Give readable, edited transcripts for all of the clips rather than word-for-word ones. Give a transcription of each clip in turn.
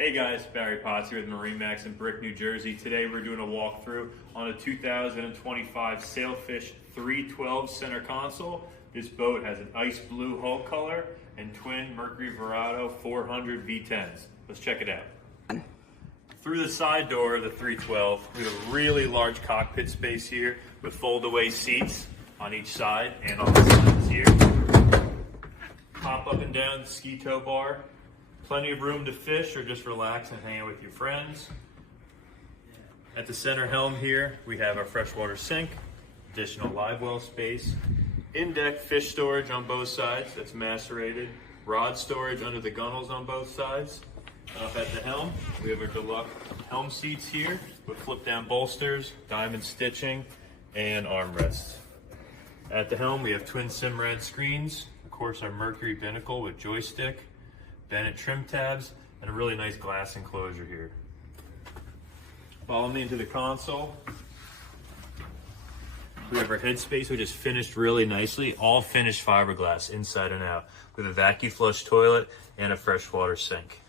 Hey guys, Barry Potts here with MarineMax in Brick, New Jersey. Today we're doing a walkthrough on a 2025 Sailfish 312 center console. This boat has an ice blue hull color and twin Mercury Verado 400 V10s. Let's check it out. Through the side door of the 312, we have a really large cockpit space here with fold-away seats on each side and on the sides here. Hop up and down the ski tow bar. Plenty of room to fish or just relax and hang out with your friends. At the center helm here, we have our freshwater sink, additional live well space, in-deck fish storage on both sides that's macerated, rod storage under the gunnels on both sides. Up at the helm, we have our deluxe helm seats here with flip-down bolsters, diamond stitching, and armrests. At the helm, we have twin Simrad screens, of course our Mercury binnacle with joystick, Bennett trim tabs, and a really nice glass enclosure here. Follow me into the console. We have our headspace, which is finished really nicely, all finished fiberglass inside and out, with a vacuum flush toilet and a freshwater sink.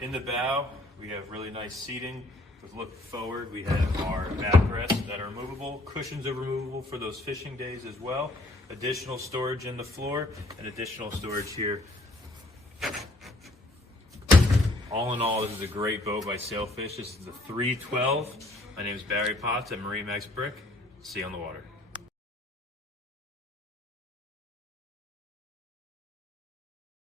In the bow, we have really nice seating. With look forward, we have our backrests that are removable. Cushions are removable for those fishing days as well. Additional storage in the floor and additional storage here. All in all, this is a great boat by Sailfish. This is the 312. My name is Barry Potts at MarineMax Brick. See you on the water.